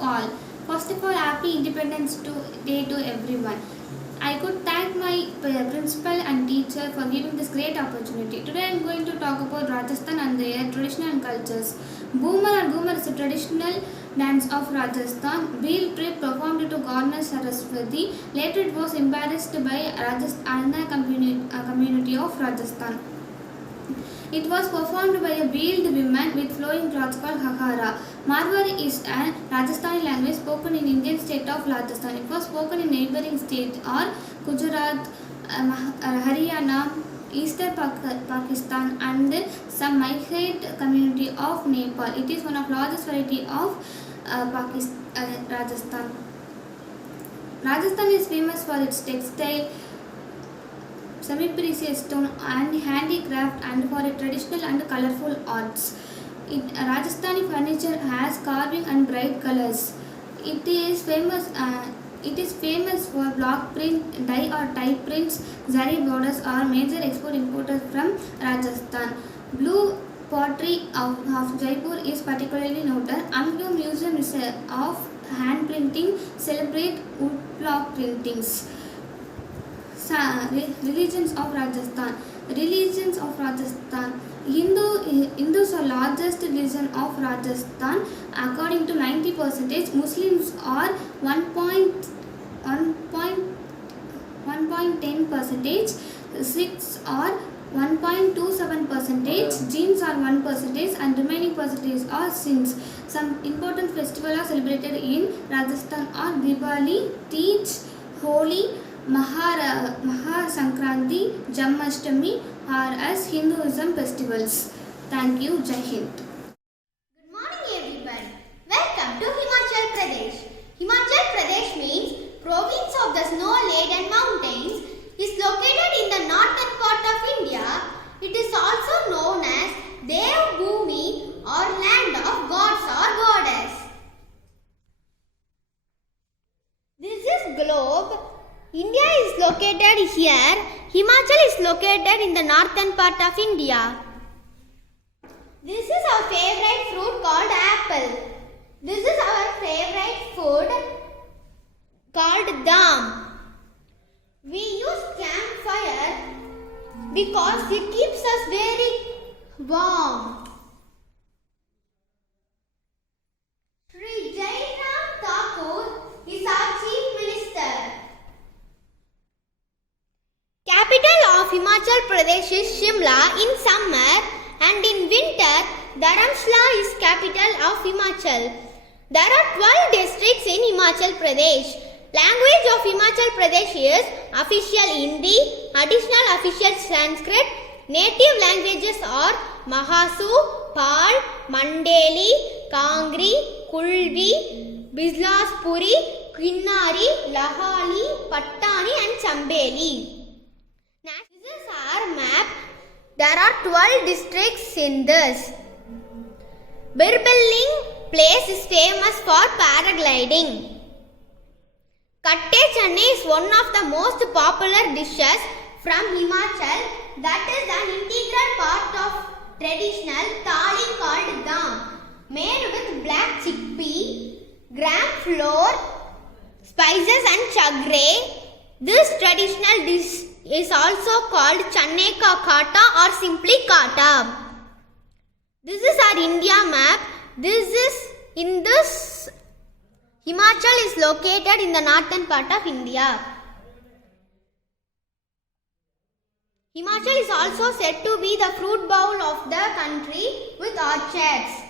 all. First of all, happy Independence Day to everyone. I could thank my principal and teacher for giving this great opportunity. Today I am going to talk about Rajasthan and their traditional cultures. Boomer is a traditional dance of Rajasthan. Wheel trip performed to Goddess Saraswati. Later it was embraced by Rajasthan community of Rajasthan. It was performed by a veiled woman with flowing clothes called Hahara. Marwari is a Rajasthani language spoken in Indian state of Rajasthan. It was spoken in neighboring states or Gujarat, Haryana, Eastern Pakistan and some migrant community of Nepal. It is one of largest variety of Rajasthan. Rajasthan is famous for its textile, semi-precious stone and handicraft and for a traditional and colorful arts. Rajasthani furniture has carving and bright colors. It is famous for block print, dye or type prints. Zari borders are major export importers from Rajasthan. Blue pottery of Jaipur is particularly noted. Amdo Museum is of hand printing celebrate woodblock printings. Religions of Rajasthan. Hindus are largest religion of Rajasthan. According to 90%, Muslims are 1.10%, Sikhs are 1.27%, Jains are 1%, and remaining percentage are Singhs. Some important festivals are celebrated in Rajasthan are Diwali, Teej, Holi, Maha Sankranti, Janmashtami are as Hinduism festivals. Thank you. Jai Hind. Good morning everybody. Welcome to Himachal Pradesh. Himachal Pradesh means province of the snow-laden mountains. Is located in the northern part of India. It is also known as Dev Bhumi or land of gods or goddess. This is globe. India is located here. Himachal is located in the northern part of India. This is our favorite fruit called apple. This is our favorite food called dam. We use campfire because it keeps us very warm. Sri Jairam Thakur is our Chief Minister. Capital of Himachal Pradesh is Shimla in summer and in winter Dharamshala is capital of Himachal. There are 12 districts in Himachal Pradesh. Language of Himachal Pradesh is official Hindi, additional official Sanskrit. Native languages are Mahasu, Pal, Mandeli, Kangri, Kulbi, Bislaspuri, Kinnari, Lahali, Pattani and Chambeli. This is our map. There are 12 districts in this. Birbilling place is famous for paragliding. Katte channe is one of the most popular dishes from Himachal that is an integral part of traditional thali called dam, made with black chickpea, gram flour, spices and chagre. This traditional dish is also called channe ka khata or simply kata. This is our India map. Himachal is located in the northern part of India. Himachal is also said to be the fruit bowl of the country with orchards.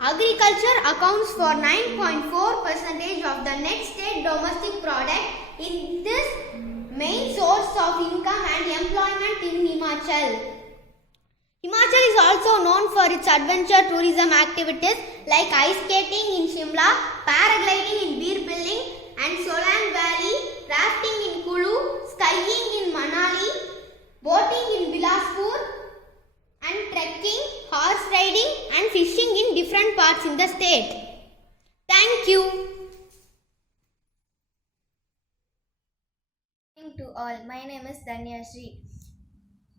Agriculture accounts for 9.4% of the net state domestic product. In this main source of income and employment in Himachal. Himachal is also known for its adventure tourism activities like ice skating in Shimla, paragliding in Birbilling and Solang Valley, rafting in Kulu, skiing in Manali, boating in Bilaspur and trekking, horse riding and fishing in different parts in the state. Thank you. Good morning to all. My name is Danyashri.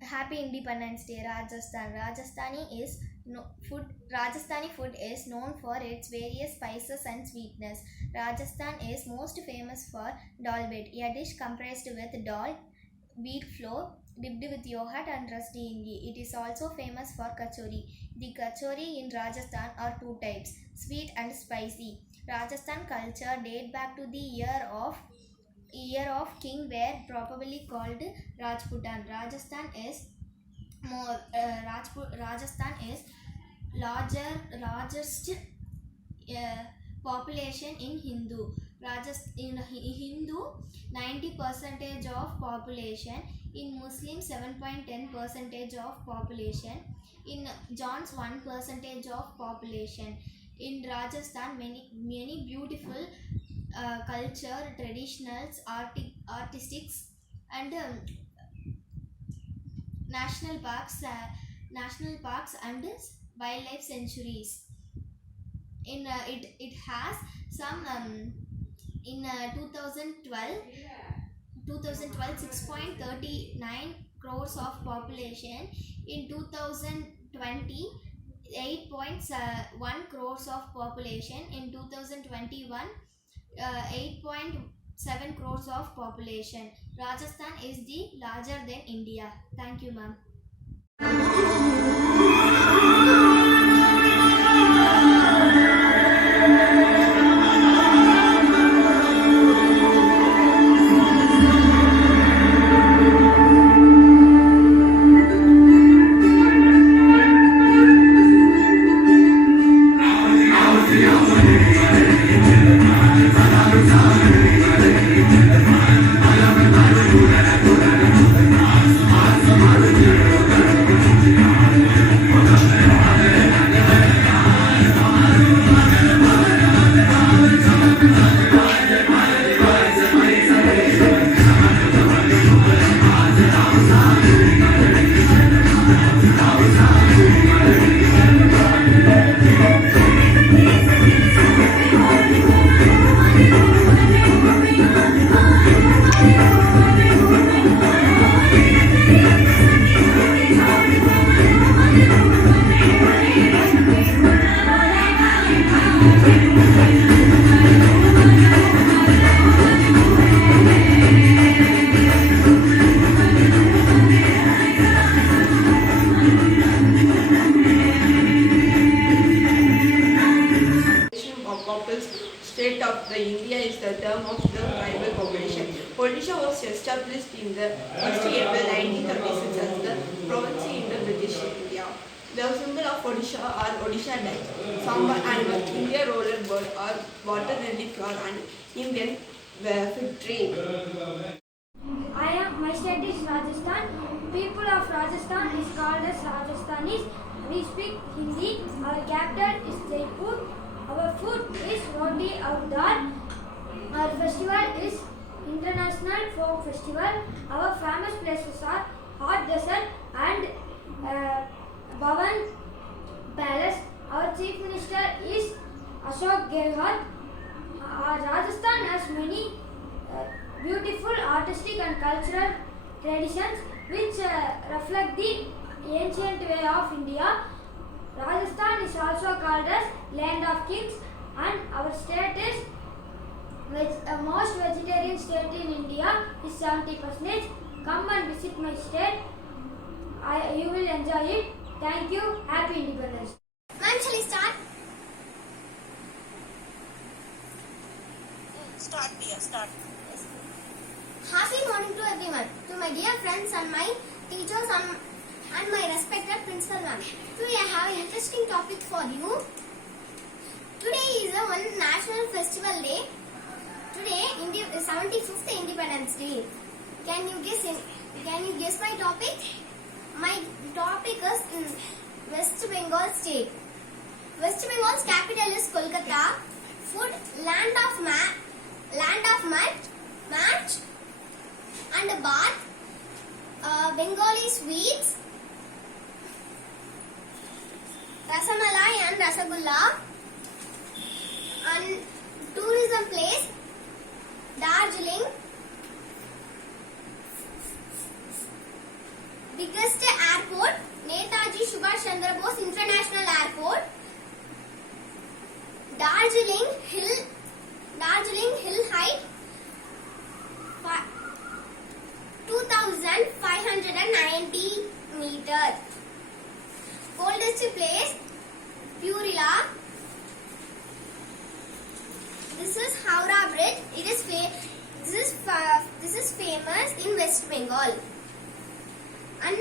Happy Independence Day, Rajasthan. Rajasthani is Rajasthani food is known for its various spices and sweetness. Rajasthan is most famous for dal bed, a dish comprised with dal, wheat flour, dipped with yogurt and rusty in ghee. It is also famous for kachori. The kachori in Rajasthan are two types, sweet and spicy. Rajasthan culture date back to the year of king were probably called Rajputan. Rajasthan is largest population in Hindu. In Hindu, 90% of population. In Muslim, 7.10% of population. In Jains, 1% of population. In Rajasthan, many beautiful culture, traditionals, artistics, and national parks and wildlife sanctuaries. It has some in 2012 6.39 crores of population. In 2020 8.1 crores of population. In 2021 8.7 crores of population. Rajasthan is the larger than India. Thank you, ma'am. State of the India is the term of the tribal population. Odisha was established in the 1st April 1936 as the province in the British India. The symbol of Odisha are Odisha ducks, Samba animal, India roller bird or water lily flower, and Indian fig tree. My state is Rajasthan. People of Rajasthan is called as Rajasthanis. We speak Hindi. Our capital is Jaipur. Our food is roti or dal. Our festival is International Folk Festival. Our famous places are Hot Desert and Bhavan Palace. Our Chief Minister is Ashok Gehlot. Rajasthan has many beautiful artistic and cultural traditions which reflect the ancient way of India. Rajasthan is also called as Land of Kings, and our state is most vegetarian state in India is 70%. Come and visit my state. You will enjoy it. Thank you. Happy Independence. Ma'am, shall we start? Start. Happy morning to everyone. To my dear friends and my teachers and my respected principal ma'am. Today I have an interesting topic for you. Today is one national festival day. Today is 75th Independence Day. Can you guess my topic? My topic is in West Bengal state. West Bengal's capital is Kolkata. Food, land of match and bath. Bengali sweets, Rasamalai and Rasagulla. And tourism place, Darjeeling. Biggest airport, Netaji Subhash Chandra Bose International This is Howrah Bridge. This is famous in West Bengal. And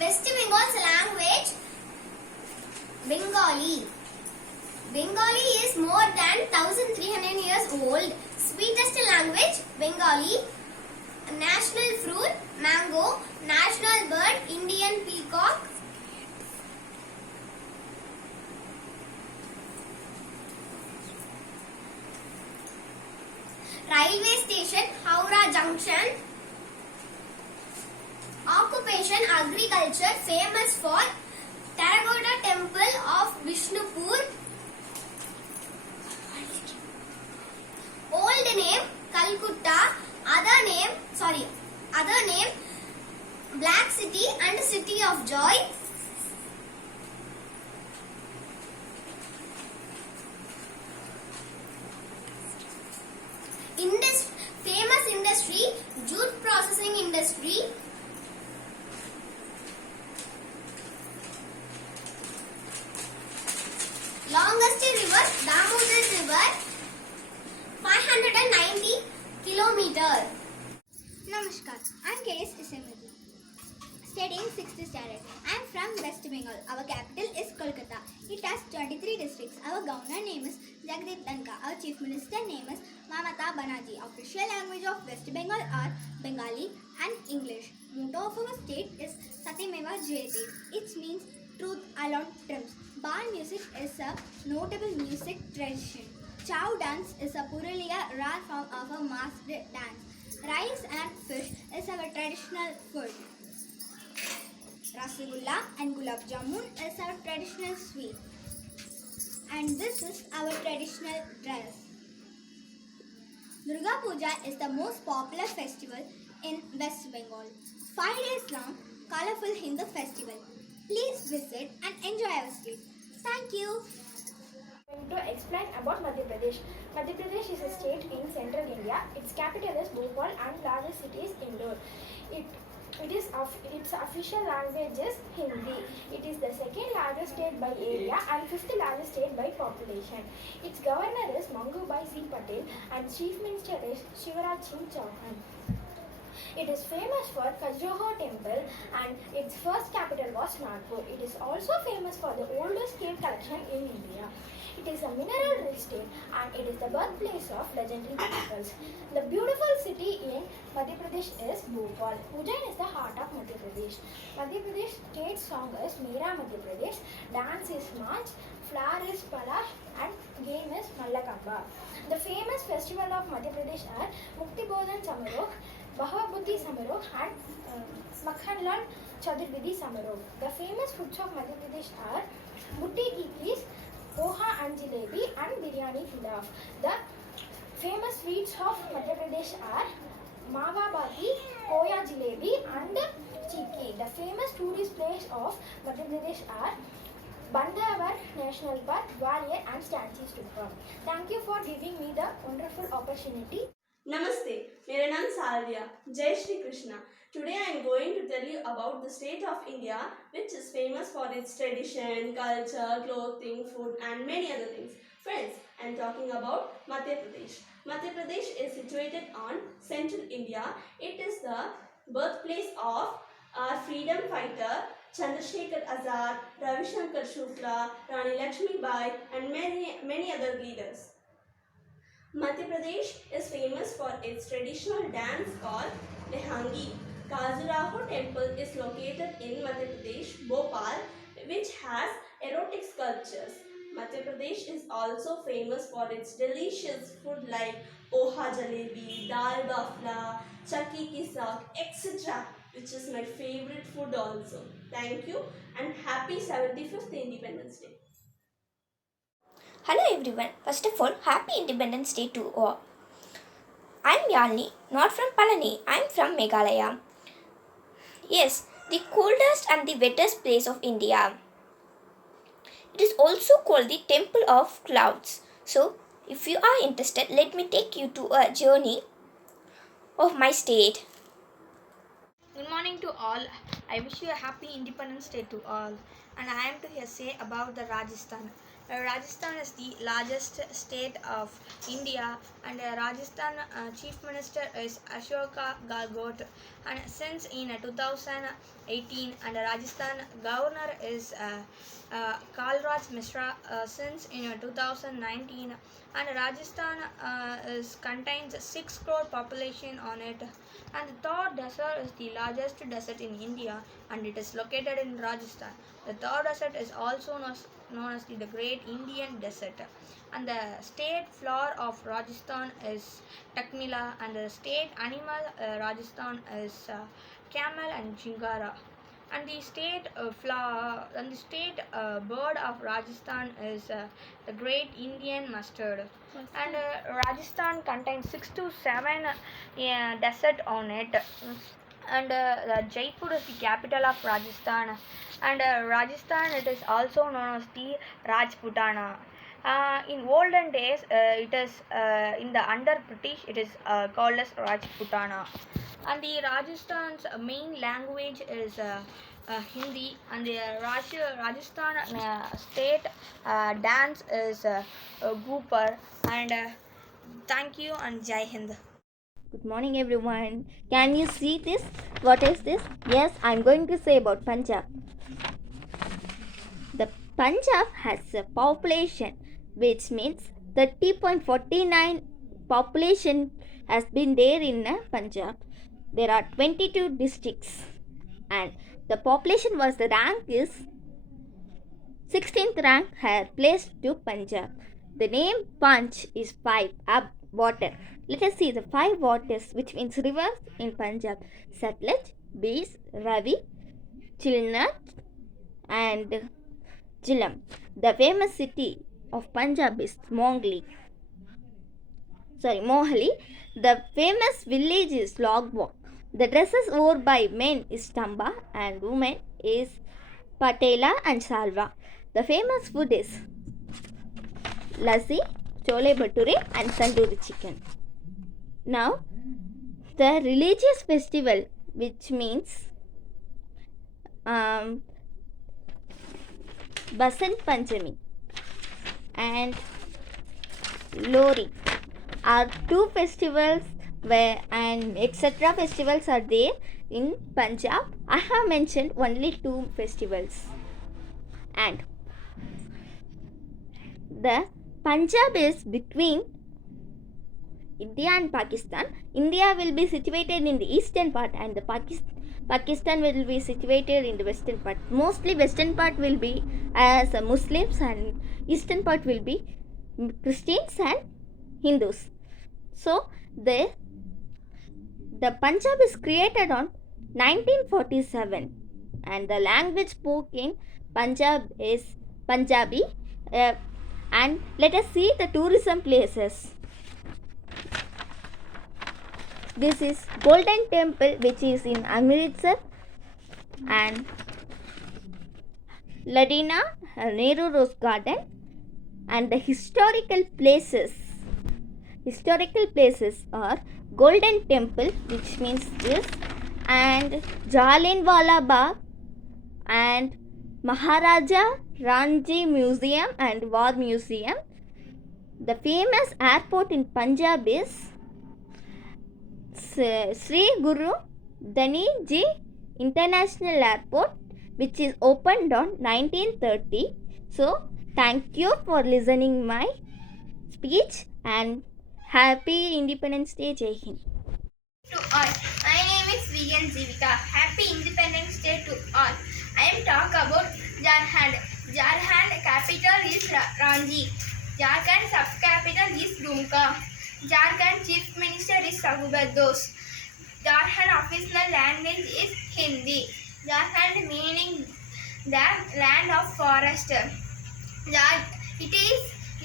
West Bengal's language Bengali. Bengali is more than 1300 years old. Sweetest language Bengali. National fruit mango. National bird Indian peacock. Railway station Howrah Junction. Occupation agriculture, famous for Terracotta Temple of Vishnupur. Old name Calcutta, other name Black City and City of Joy. Famous industry jute processing industry. Longest river Damodar River, 590 kilometers. Namaskar, I'm K.S. Isamadu, studying 6th standard. I'm from West Bengal. Our capital is Kolkata. It has 23 districts. Our governor name is Jagdeep Dhankhar. Our chief minister name is Mamata Banerjee. Official language of West Bengal are Bengali and English. Motto of our state is Satyameva Jayate. It means truth alone triumphs. Barn music is a notable music tradition. Chow dance is a Purulia rare form of a masked dance. Rice and fish is our traditional food. Rasgulla and gulab jamun is our traditional sweet. And this is our traditional dress. Durga Puja is the most popular festival in West Bengal. 5 days long, colorful Hindu festival. Please visit and enjoy our state. Thank you. I'm going to explain about Madhya Pradesh. Madhya Pradesh is a state in central India. Its capital is Bhopal and largest city is Indore. Its official language is Hindi. It is the second largest state by area and fifth largest state by population. Its governor is Mangubai C. Patel and chief minister is Shivraj Singh Chauhan. It is famous for Khajuraho temple and its first capital was Nagpur. It is also famous for the oldest cave collection in India. It is a mineral-rich state and it is the birthplace of legendary temples. The beautiful city in Madhya Pradesh is Bhopal. Ujjain is the heart of Madhya Pradesh. Madhya Pradesh state song is Mera Madhya Pradesh, dance is March, flower is Palash and game is Mallakamba. The famous festival of Madhya Pradesh are Mukti Bodhan Samaroh, Bahabuddhi Samaroh and Makhanlal Chaturvidhi Samaroh. The famous foods of Madhya Pradesh are Mutti Kikis, Poha and Jalebi and Biryani Pilaf. The famous sweets of Madhya Pradesh are Mawa Bati, Koya Jalebi and Chiki. The famous tourist place of Madhya Pradesh are Bandhavar National Park, Gwalior and Stanchi Stupa. Thank you for giving me the wonderful opportunity. Namaste, मेरा नाम salvia, जय Shri Krishna. Today I am going to tell you about the state of India, which is famous for its tradition, culture, clothing, food and many other things. Friends, I am talking about Madhya Pradesh. Madhya Pradesh is situated on central India. It is the birthplace of our freedom fighter Chandrasekhar Azad, Ravi Shankar Shukla, Rani Lakshmi Bai and many other leaders. Madhya Pradesh is famous for its traditional dance called Lehangi. Khajuraho temple is located in Madhya Pradesh, Bhopal, which has erotic sculptures. Madhya Pradesh is also famous for its delicious food like poha jalebi, dal bafla, chakki ki saag, etc., which is my favorite food also. Thank you and happy 75th Independence Day. Hello everyone. First of all, Happy Independence Day to all. I'm Yalni, not from Palani. I'm from Meghalaya. Yes, the coldest and the wettest place of India. It is also called the Temple of Clouds. So, If you are interested, let me take you to a journey of my state. Good morning to all. I wish you a happy Independence Day to all. And I am to here say about the Rajasthan. Rajasthan is the largest state of India, and Rajasthan Chief Minister is Ashoka Gahlot. And since in 2018, and Rajasthan Governor is Kalraj Mishra since in 2019, and Rajasthan contains 6 crore population on it, and the Thar Desert is the largest desert in India, and it is located in Rajasthan. The Thar Desert is also known as the Great Indian Desert, and the state flower of Rajasthan is Takmila, and the state animal Rajasthan is camel and jingara. And the state bird of Rajasthan is the Great Indian Mustard. And Rajasthan contains 6 to 7 desert on it. And Jaipur is the capital of Rajasthan. And Rajasthan, it is also known as the Rajputana. In olden days, it is in the under British, it is called as Rajputana. And the Rajasthan's main language is Hindi, and the Rajasthan state dance is Goopar. And thank you and Jai Hind. Good morning, everyone. Can you see this? What is this? Yes, I'm going to say about Punjab. The Punjab has a population which means 30.49 population has been there in Punjab. There are 22 districts, and the population was the rank is 16th rank had placed to Punjab. The name Punch is 5 up water. Let us see the 5 waters which means rivers in Punjab: Satluj, Beas, Ravi, Chilnat and Jhelum. The famous city of Punjab is Mohali. The famous village is Logbook. The dresses worn by men is Tamba and women is Patela and Salva. The famous food is lassi, chole bhature and tandoori chicken. Now, the religious festival which means Basant Panchami and Lori are 2 festivals where and etc. festivals are there in Punjab. I have mentioned only 2 festivals. And the Punjab is between India and Pakistan. India will be situated in the eastern part, and the Pakistan will be situated in the western part. Mostly western part will be as Muslims, and eastern part will be Christians and Hindus. So the Punjab is created on 1947, and the language spoken in Punjab is Punjabi. And let us see the tourism places. This is Golden Temple which is in Amritsar, and Ladina Nehru Rose Garden, and the historical places are Golden Temple which means this, and Jallianwala Bagh, and Maharaja Ranji Museum and War Museum. The famous airport in Punjab is Sri Guru Dani Ji International Airport, which is opened on 1930. So, thank you for listening my speech, and happy Independence Day. Jai Hind. To all, my name is VN Jivika. Happy Independence Day to all. I am talk about Jharkhand. Jharkhand capital is Ranchi. Jharkhand sub-capital is Dumka. Jharkhand Chief Minister is Raghubar Dos. Jharkhand official language is Hindi. Jharkhand meaning the land of forest. It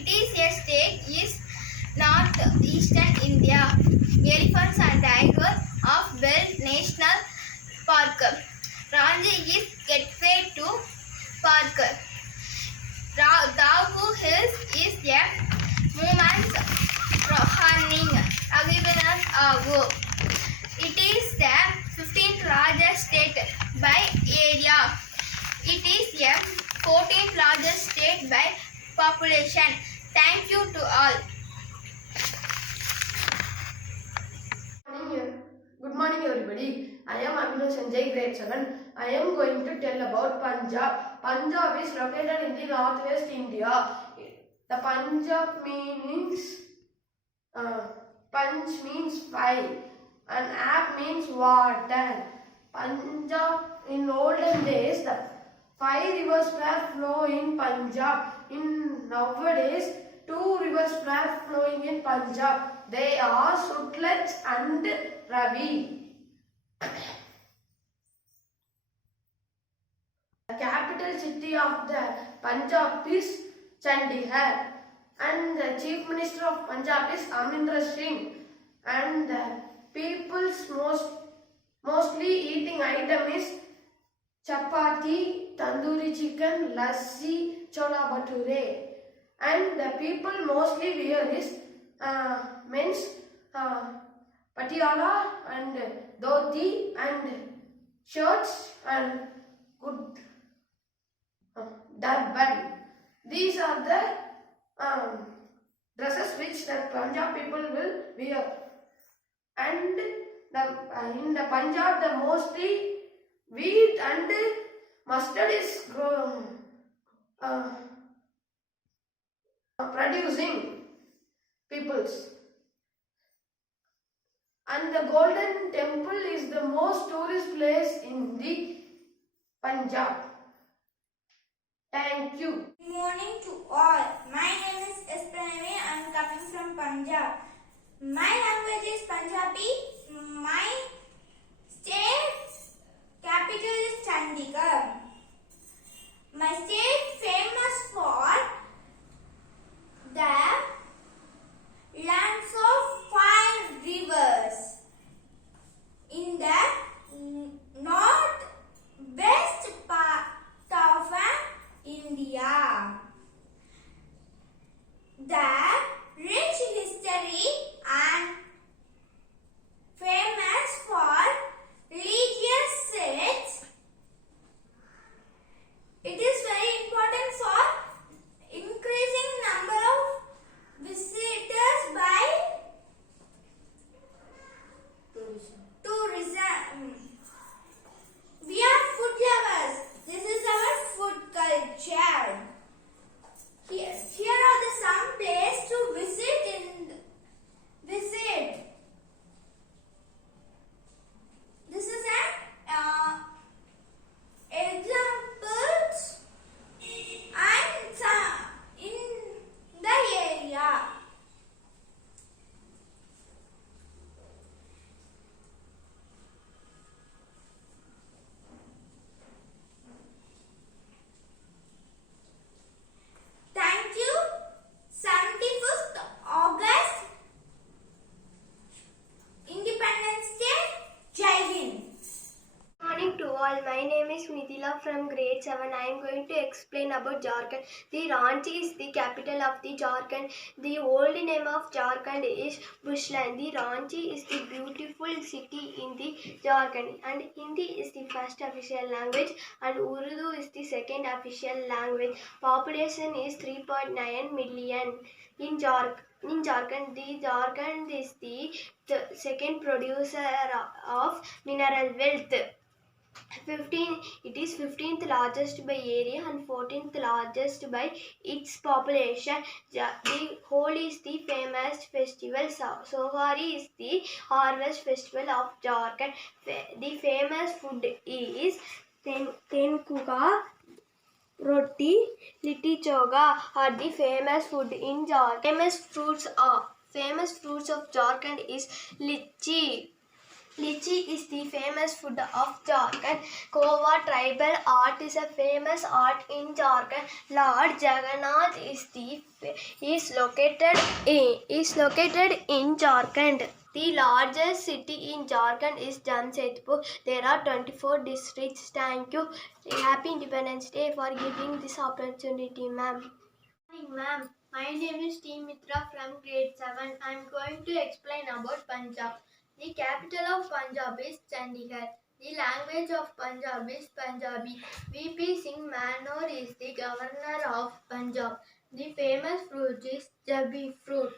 is a state is northeastern India. Elephants and tigers of Bell National Park. Ranchi is gateway to park. Daugu Hills is a movement population. Thank you to all. Good morning everybody. I am Amina Sanjay, grade 7. I am going to tell about Punjab. Punjab is located in the northwest India. The Punjab means Punj means five and Ab means water. Punjab, in olden days, the 5 rivers were flowing in Punjab. In nowadays, 2 rivers were flowing in Punjab. They are Sutlej and Ravi. The capital city of the Punjab is Chandigarh, and the chief minister of Punjab is Amrinder Singh, and the people's mostly eating item is chapati, tandoori chicken, lassi, chola bhature, and the people mostly wear is men's patiala and dhoti and shirts and good turban. These are the dresses which the Punjab people will wear. And in the Punjab, the mostly wheat and mustard is producing peoples. And the Golden Temple is the most tourist place in the Punjab. Thank you. Good morning to all. My name is Espremi. I am coming from Punjab. My language is Punjabi. My state capital is Chandigarh. My state famous for the lands of 5 rivers. In the north-west part of India. The rich history and famous for religious sites. It is very important for increasing number of visitors by tourism. We are food lovers. This is our food culture. Here are the some places to visit. This is an examples and in the area. Thank you. 75th August, Independence Day. Jai Hind. Good morning to all. My name is Mithila from grade 7. I am going to explain about Jharkhand. The Ranchi is the capital of the Jharkhand. The old name of Jharkhand is Bushland. The Ranchi is the beautiful city in the Jharkhand, and Hindi is the first official language and Urdu is the second official language. Population is 3.9 million. In Jharkhand, Jharkhand is the second producer of mineral wealth. It is 15th largest by area and 14th largest by its population. The Holi is the famous festival. Sohari is the harvest festival of Jharkhand. The famous food is tenkuga, roti, litti choga are the famous food in Jharkhand. Famous fruits of Jharkhand is lychee. Lychee is the famous food of Jharkhand. Kova tribal art is a famous art in Jharkhand. Lord Jagannath is located in Jharkhand. The largest city in Jharkhand is Jamshedpur. There are 24 districts. Thank you. Happy Independence Day for giving this opportunity, ma'am. Good morning, ma'am. My name is T. Mitra from grade 7. I am going to explain about Punjab. The capital of Punjab is Chandigarh. The language of Punjab is Punjabi. V.P. Singh Manor is the governor of Punjab. The famous fruit is jabi fruit.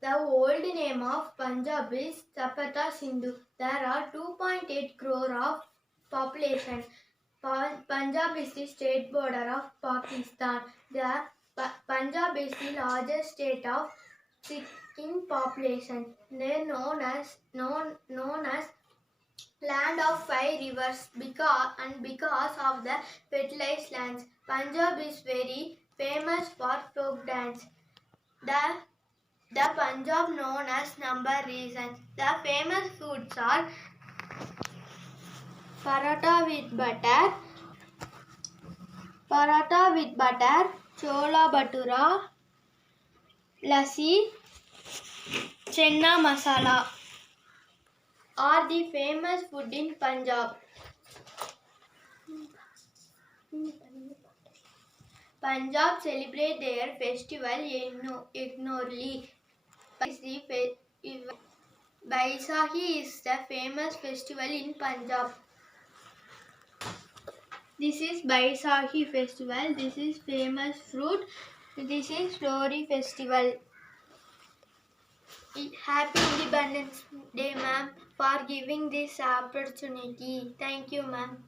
The old name of Punjab is Sapata Sindhu. There are 2.8 crore of population. Punjab is the state border of Pakistan. Punjab is the largest state of in population. They are known as land of 5 rivers because of the fertilized lands. Punjab is very famous for folk dance. The Punjab known as number reasons. The famous foods are paratha with butter, chola bhatura, lassi, chenna masala are the famous food in Punjab. Punjab celebrate their festival annually. Baisakhi is the famous festival in Punjab. This is Baisakhi festival. This is famous fruit. This is Lori festival. Happy Independence Day, ma'am, for giving this opportunity. Thank you, ma'am.